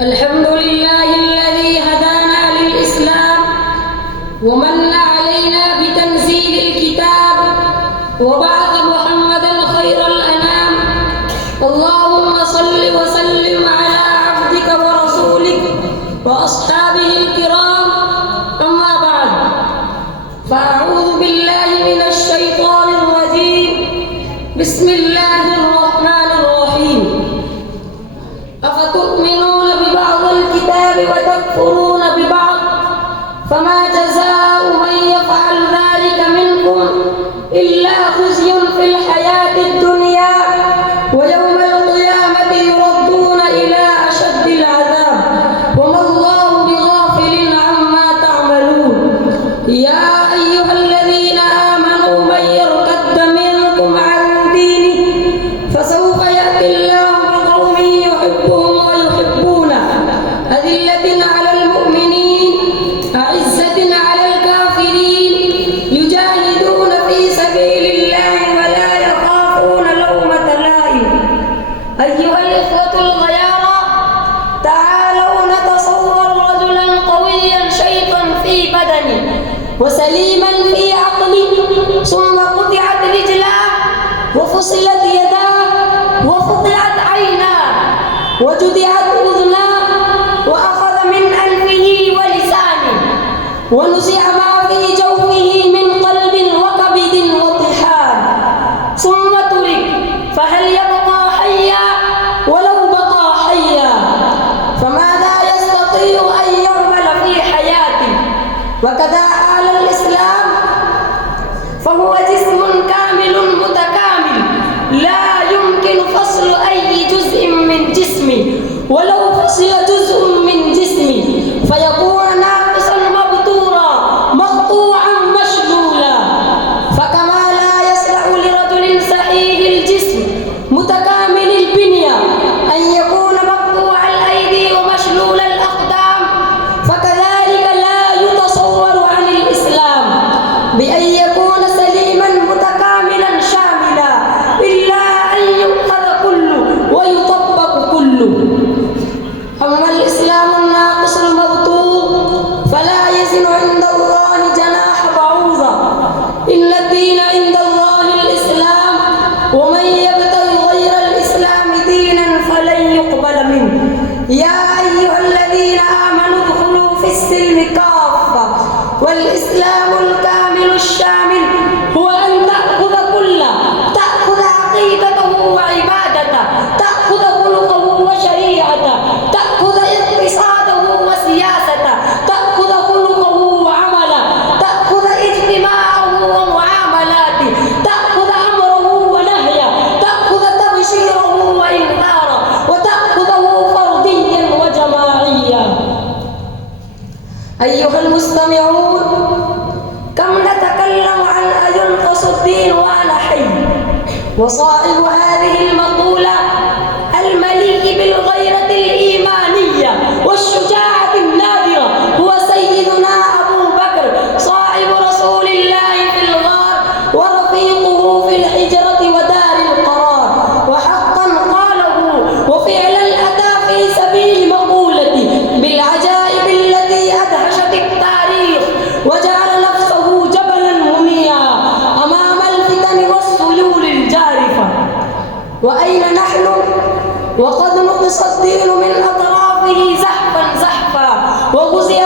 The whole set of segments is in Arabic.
الحمد لله الذي هدانا للإسلام ومن علينا بتنزيل الكتاب وبعث محمدا خير الأنام. اللهم صل وسلم على عبدك ورسولك وأصحابه الكرام، أما بعد، فأعوذ بالله من الشيطان الرجيم. بسم الله الرحمن الرحيم. أفتؤمنون ببعض الكتاب وتكفرون ببعض، فما جزاء من يفعل ذلك منكم إلا خزي في الحياة الدنيا ويوم القيامة يردون إلى أشد العذاب وما الله بغافل عما تعملون. يا أيها الذين آمنوا من يرتد منكم عن دينه فسوف يأتي الله بقوم يحبهم ويحبونه، أذلة على المؤمنين أعزة على الكافرين، يجاهدون في سبيل الله ولا يخافون لومة لائم. أيها الإخوة الغيارى، تعالوا نتصور رجلا قويا شيخا في بدنه وسليما في عقله، ثم قطعت رجلاه وفصلت يداه وقطعت عيناه وجدعت أذناه وأخذ من أنفه ولسانه ونزع ما في جوفه من قلب وكبد وطحال، ثم ترك، فهل يبقى حيا؟ ولو بقى حيا فماذا يستطيع أن يعمل في حياته؟ وكذا حال الإسلام، فهو جسم كامل متكامل لا يمكن فصل أي جزء من جسمه، ولو فصل جزء من جسمه فيكون ناقصا مبتورا مقطوعا مشلولا. فكما لا يصلح لرجل صحيح الجسم متكامل البنية أن يكون مقطوع الأيدي ومشلول الأقدام، فكذلك لا يتصور عن الإسلام بأن يكون سليما متكاملا شاملا إلا أن يؤخذ كله ويطبق كله. أما الإسلام الناقص المبتور فلا يزن عند الله جناح بعوضة. إن الدين عند الله الإسلام، ومن يبتغي غير الإسلام دينا فلن يقبل منه. يا أيها الذين آمنوا ادخلوا في السلم كافة، والإسلام الكامل الشامل هو أن تأخذ كله، تأخذ عقيدته وعبادته، تأخذ خلقه وشريعته، تأخذ اقتصاده وسياسته، تأخذ خلقه وعمله، تأخذ اجتماعه ومعاملاته، تأخذ أمره ونهيه، تأخذ تبشيره وإنذاره، وتأخذه فرديا وجماعيا. أيها المستمعون، كم نتكلم عن أن ينقص الدين وأنا حي، وصائب هذه المقولة المليء بالغيرة الإيمانية والشجاعة النادرة هو سيدنا أبو بكر صاحب رسول الله في الغار ورفيقه في الحجرة ودار القرار. وحقا قاله وفعلا أتى في سبيل مقولته بالعجائب التي أدهشت التاريخ، وجعل نفسه جبلا منيعا أمام الفتن والسيول الجارفة. وأين نحن وقد نقص الدين من أطرافه زحفا زحفا، وغزي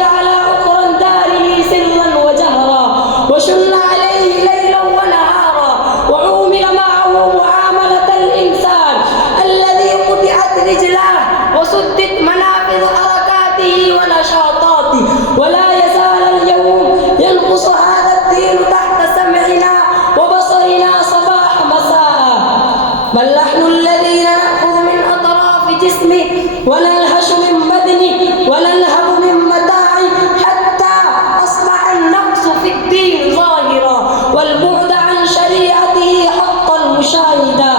على عقر داره سرا وجهرا، وشن عليه ليلا ونهارا، وعومل معه معاملة الإنسان الذي قطعت رجلاه وسدت منافذ حركاته ونشاطاته. ولا يزال اليوم ينقص هذا الدين تحت سمعنا وبصرنا صباح مساء، بل نحن الذين نأخذ من أطراف جسمه وننهش من بدنه وننهب من متاعه، حتى أصبح النقص في الدين ظاهرا، والبعد عن شريعته حقا مشاهدا،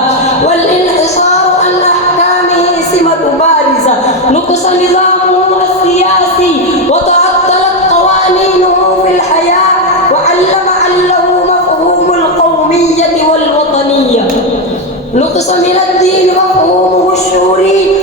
والانحصار عن أحكامه سمة بارزة. نقص نظامه السياسي وتعطلت قوانينه في الحياة، وعلم عنه مفهوم القومية والوطنية. نقص من الدين مفهومه الشعوري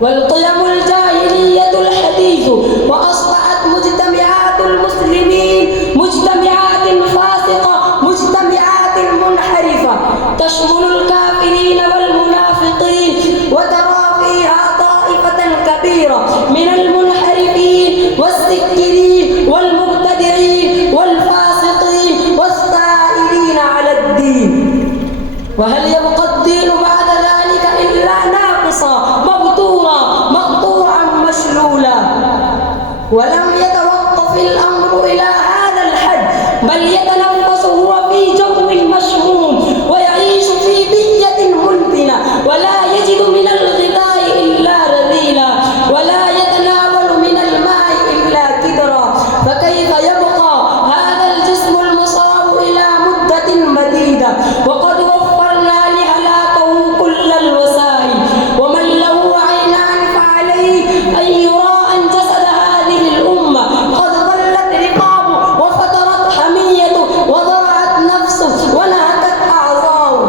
والقيم الجاهلية الحديث، وأصبحت مجتمعات المسلمين مجتمعات فاسقة، مجتمعات منحرفة تشمل الكافرين والمنافقين، وترى فيها طائفة كبيرة من المنحرفين والسكرين والمبتدعين والفاسقين والسائلين على الدين. وهل يبقى الدين بعد ذلك إلا ناقصا مبتورا مقطوعا مشلولا؟ ولم يتوقف الأمر إلى هذا الحد، بل يتنفس هو في جو مشموم، ويعيش في بيئة منتنة، ولا يجد من الغذاء إلا رذيلا، ولا يتناول من الماء إلا كدرا. فكيف يبقى هذا الجسم المصاب إلى مدة مديدة وقد وفرنا لهلاكه كل الوسائل؟ ومن له عينان فعليه أن يرى أن جسد هذه الأمة قد ظلت رقابه وفترت حميته وضرعت نفسه ونهكت أعضاؤه.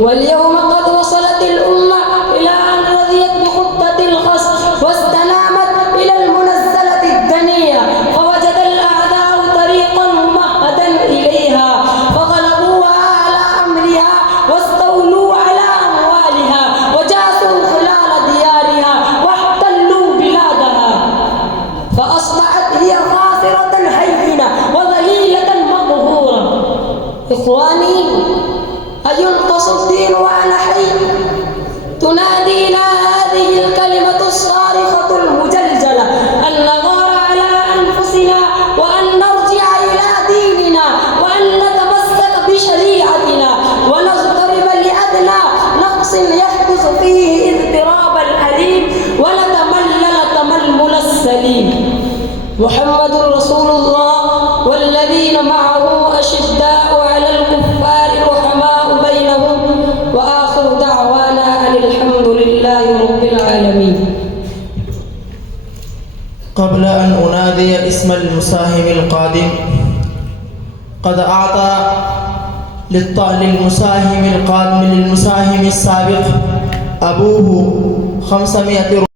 واليوم قد وصلت الأمة إلى أن رضيت بخطة الخصف واستنامت إلى المنزلة الدنية، فوجد الأعداء طريقا ممهدا إليها فغلبوها على أمرها واستولوا على أموالها وجاسوا خلال ديارها واحتلوا بلادها، فأصبحت هي خاسرة هينة وذليلة مقهورة. إخواني، أينقص الدين وأنا حي؟ تنادينا هذه الكلمة الصارخة المجلجلة أن نغار على أنفسنا وأن نرجع إلى ديننا وأن نتمسك بشريعتنا ونضطرب لأدنى نقص يحدث فيه اضطراب الأليم ونتملل تململ السليم. محمد رسول الله والذين معه أشداء على الكفار رحماء بينهم، وآخر دعوانا أن الحمد لله رب العالمين. قبل أن أنادي اسم المساهم القادم، قد أعطى للمساهم القادم للمساهم السابق أبوه 500